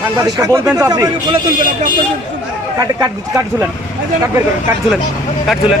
সাংবাদিককে বলবেন তো আপনি। কাট কাট কাট ঝুলেন। কাট বের করেন কাট ঝুলেন কাট ঝুলেন।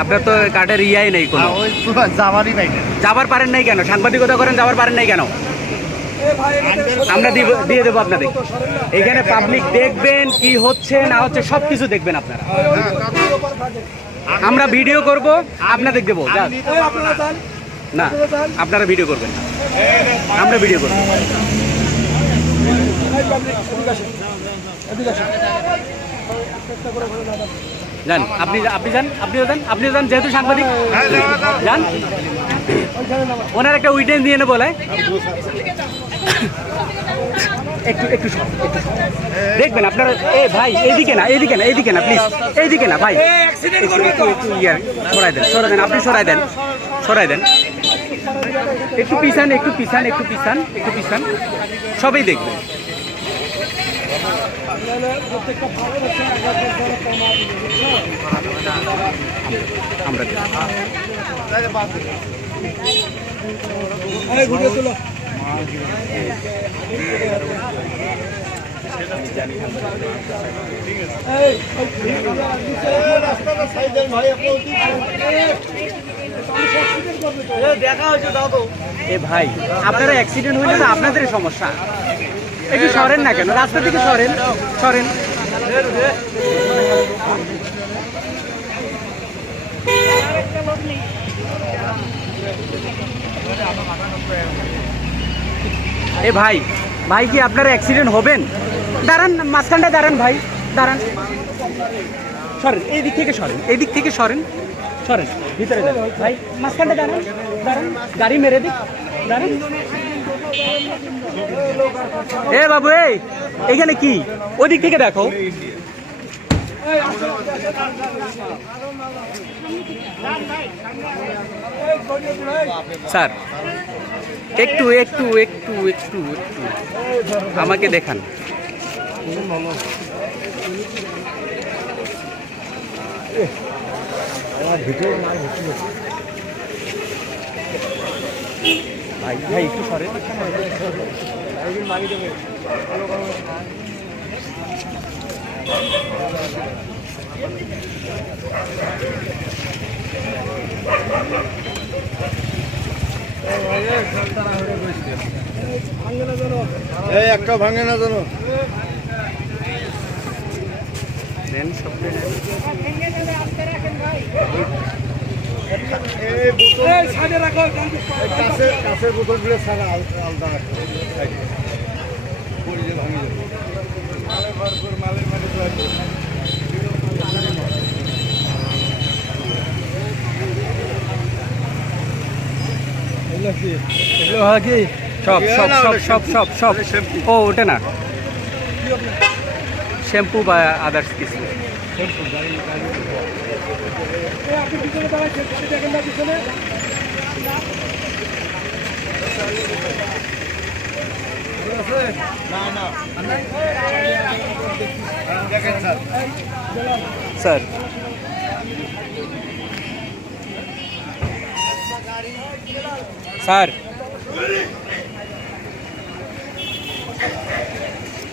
আপনার তো কার্ডের ইয়াই নেই কোনো। পুরো জামারই নাই। যাবার পারেন নাই কেন? সাংবাদিকতা করেন যাবার পারেন নাই কেন? আমরা দিয়ে দেবো আপনাদের। এখানে পাবলিক দেখবেন কি হচ্ছে না হচ্ছে সব কিছু দেখবেন আপনারা। আমরা ভিডিও করব আপনাদের দেবো। না আপনারা ভিডিও করবেন না। আমরা ভিডিও করব। যান, আপনি আপনি যান, আপনিও যান আপনিও যান, যেহেতু সাংবাদিক। যান। ওনার একটা উইটেন্স দিয়ে নেব একটু একটু। দেখবেন আপনার, এ ভাই এইদিকে না এইদিকে না এইদিকে না প্লিজ এইদিকে না, ভাই। একটু একটু সরাই দেন সরাই দেন, আপনি সরাই দেন সরাই দেন। একটু পিছান একটু পিছান একটু পিছান একটু পিছান। সবই দেখবেন। দেখা হয়েছে তো এ ভাই আপনারা অ্যাক্সিডেন্ট না আপনাদের সমস্যা। একটু সরেন না কেন? রাস্তা থেকে সরেন সরেন। এ ভাই ভাই কি আপনারা অ্যাক্সিডেন্ট হবেন? দাঁড়ান মাঝখানটা দাঁড়ান ভাই, দাঁড়ান। সরেন, এই দিক থেকে সরেন, এই দিক থেকে সরেন। সরেন, ভিতরে যান। ভাই মাঝখানটা দাঁড়ান দাঁড়ান। গাড়ি মেরে দিক, দাঁড়ান। এ বাবু, এই, এখানে কি? ওই দিক থেকে দেখো। স্যার, একটু একটু একটু একটু একটু, আমাকে দেখান। ভাই ভাই একটু সরে। একটা ভাঙে না জানো দেন সব দেন। এই বোতল কাছের কাছের বোতলগুলো ছাড়া আলাদা রাখতে পড়ে যাবে, ভাঙে যাবে। মালে ভরপুর, মালের মানে তো আছে। সব সব সব সব সব সব। ও ওটা না। শ্যাম্পু বা আদার্স কিছু। না না দেখেন স্যার স্যার স্যার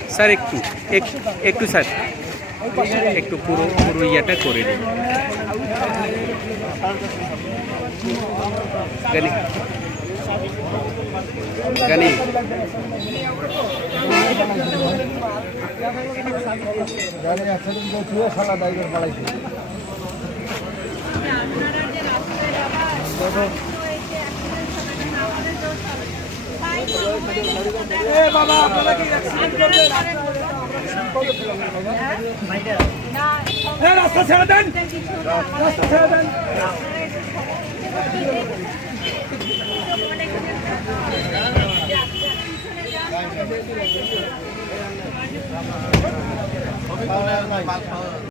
স্যার একটু এক- একটু স্যার একটু পুরো পুরো ইয়েটা করে দিন। গানি বাবা আপনারা কি অ্যাক্সিডেন্ট করবেন রাস্তা ছেড়ে দেন। রাস্তা ছেড়ে দেন।